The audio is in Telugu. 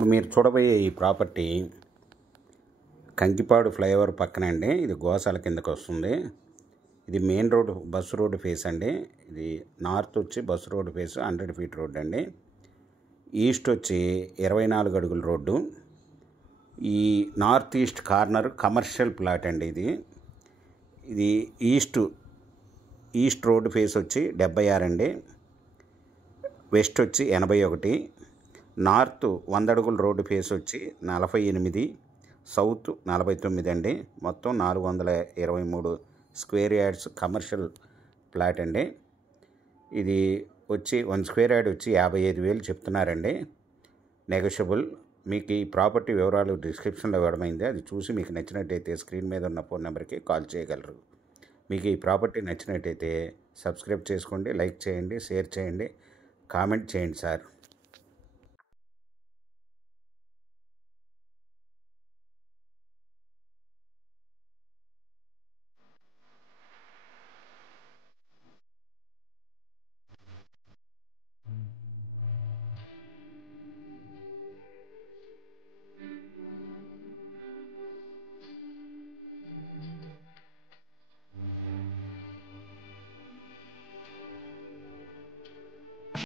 ఇప్పుడు మీరు చూడబోయే ఈ ప్రాపర్టీ కంకిపాడు ఫ్లైఓవర్ పక్కనండి. ఇది గోశాల కిందకు వస్తుంది. ఇది main road, bus road face అండి. ఇది నార్త్ వచ్చి bus road face 100 feet road అండి. ఈస్ట్ వచ్చి 24 అడుగుల రోడ్డు. ఈ north east corner commercial plot అండి. ఇది ఈస్ట్ రోడ్డు ఫేస్ వచ్చి 76 అండి. వెస్ట్ వచ్చి 81, నార్త్ 100 అడుగుల రోడ్డు ఫేస్ వచ్చి 48, సౌత్ 49 అండి. మొత్తం 423 స్క్వేర్ యార్డ్స్ కమర్షియల్ ప్లాట్ అండి. ఇది వచ్చి 1 స్క్వేర్ యార్డ్ వచ్చి 55,000 చెప్తున్నారండి. నెగోషియబుల్. మీకు ఈ ప్రాపర్టీ వివరాలు డిస్క్రిప్షన్లో ఇవ్వడమైంది. అది చూసి మీకు నచ్చినట్టయితే స్క్రీన్ మీద ఉన్న ఫోన్ నెంబర్కి కాల్ చేయగలరు. మీకు ఈ ప్రాపర్టీ నచ్చినట్టయితే సబ్స్క్రైబ్ చేసుకోండి, లైక్ చేయండి, షేర్ చేయండి, కామెంట్ చేయండి సార్.